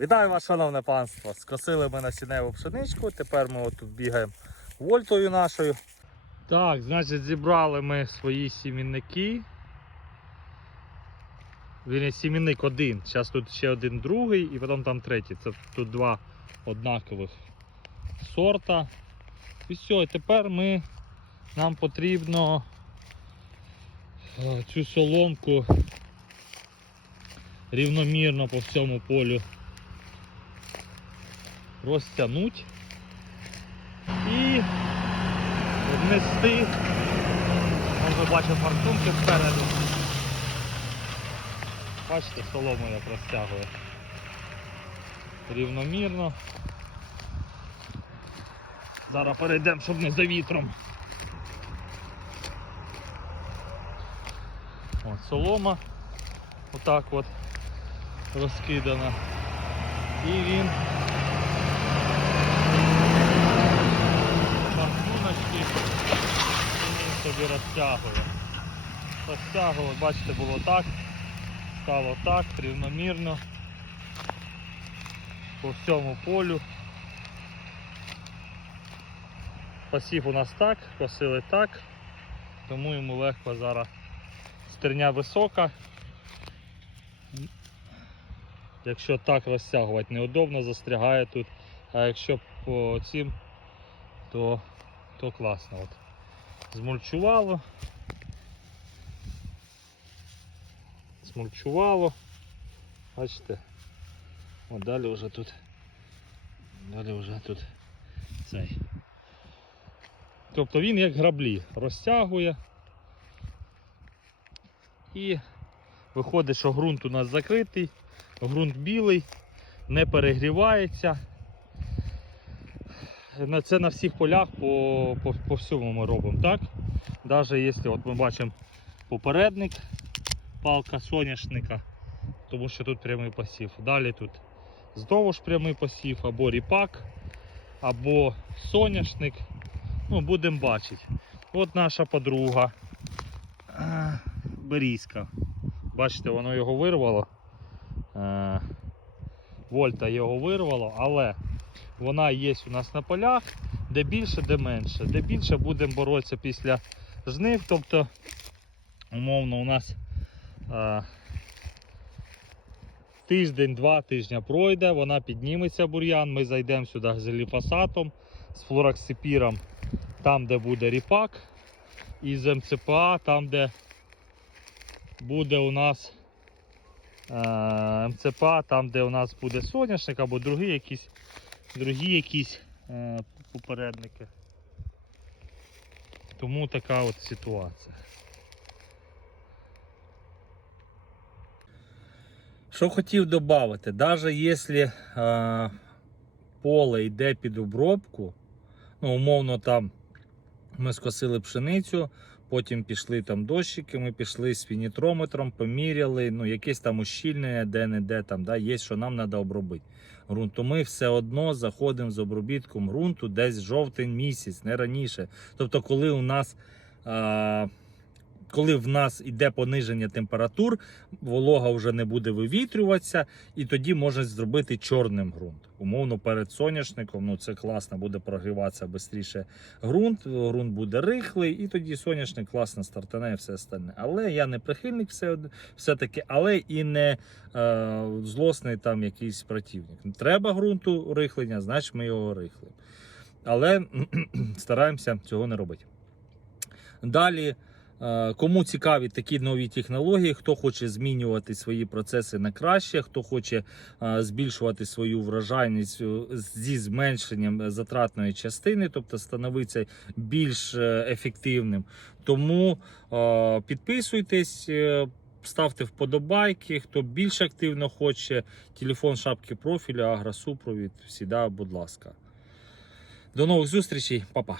Вітаю вас, шановне панство! Скосили ми насінневу пшеничку, тепер ми отут бігаємо вольтою нашою. Так, значить, зібрали ми свої сімінники. Він сімінник один. Зараз тут ще один другий і потім там третій. Це тут два однакових сорта. І все, і тепер ми, нам потрібно е, цю соломку рівномірно по всьому полю розтягнути і внести, може бачимо форсунки спереду. Бачите, солому як розтягує. Рівномірно. Зараз перейдемо, щоб не за вітром. От солома отак от розкидана. І він форсуночки і він собі розтягує. Розтягував, бачите, було так, стало так, рівномірно по всьому полю. Посів у нас так, косили так, тому йому легко зараз стерня висока. Якщо так розтягувати неудобно, застрягає тут, а якщо по цим, то, то класно. От. Змульчувало. Змульчувало. Бачите? От далі вже тут. Далі вже тут цей. Тобто він як граблі розтягує і виходить, що ґрунт у нас закритий, ґрунт білий, не перегрівається. Це на всіх полях по, по, по всьому ми робимо, так? Навіть якщо от ми бачимо попередник, палка соняшника, тому що тут прямий посів. Далі тут знову ж прямий посів, або ріпак, або соняшник. Ну, будемо бачити. От наша подруга е, Берізка. Бачите, воно його вирвало. Е, Вольта його вирвало, але вона є у нас на полях, де більше, де менше. Де більше будемо боротися після жнив. Тобто, умовно, у нас е, тиждень-два тижня пройде, вона підніметься бур'ян, ми зайдемо сюди з ліфосатом, з флороксипіром, там, де буде ріпак, і з МЦПА, там, де буде у нас е, МЦПА, там, де у нас буде соняшник або другі якісь, другі якісь е, попередники. Тому така от ситуація. Що хотів додати, навіть якщо е, поле йде під обробку, ну, умовно там ми скосили пшеницю, потім пішли там дощики, ми пішли з фінітрометром, поміряли, ну, якесь там ущільнення, де-не-де там, да, є, що нам треба обробити. ґрунт. То ми все одно заходимо з обробітком ґрунту десь жовтень місяць, не раніше. Тобто, коли у нас. Е, коли в нас йде пониження температур, волога вже не буде вивітрюватися, і тоді можна зробити чорним ґрунт. Умовно перед соняшником, ну це класно, буде прогріватися швидше ґрунт, ґрунт буде рихлий, і тоді соняшник класно стартане і все остальне. Але я не прихильник все, все-таки, але і не е, злосний там якийсь противник. Треба ґрунту рихлення, значить ми його рихлимо. Але стараємося цього не робити. Далі. Е, Кому цікаві такі нові технології, хто хоче змінювати свої процеси на краще, хто хоче е, збільшувати свою врожайність е, зі зменшенням затратної частини, тобто становитися більш ефективним. Тому підписуйтесь. Ставте вподобайки, хто більш активно хоче. Телефон шапки профіля, агросупровід. Всіда, будь ласка. До нових зустрічей, Па-па.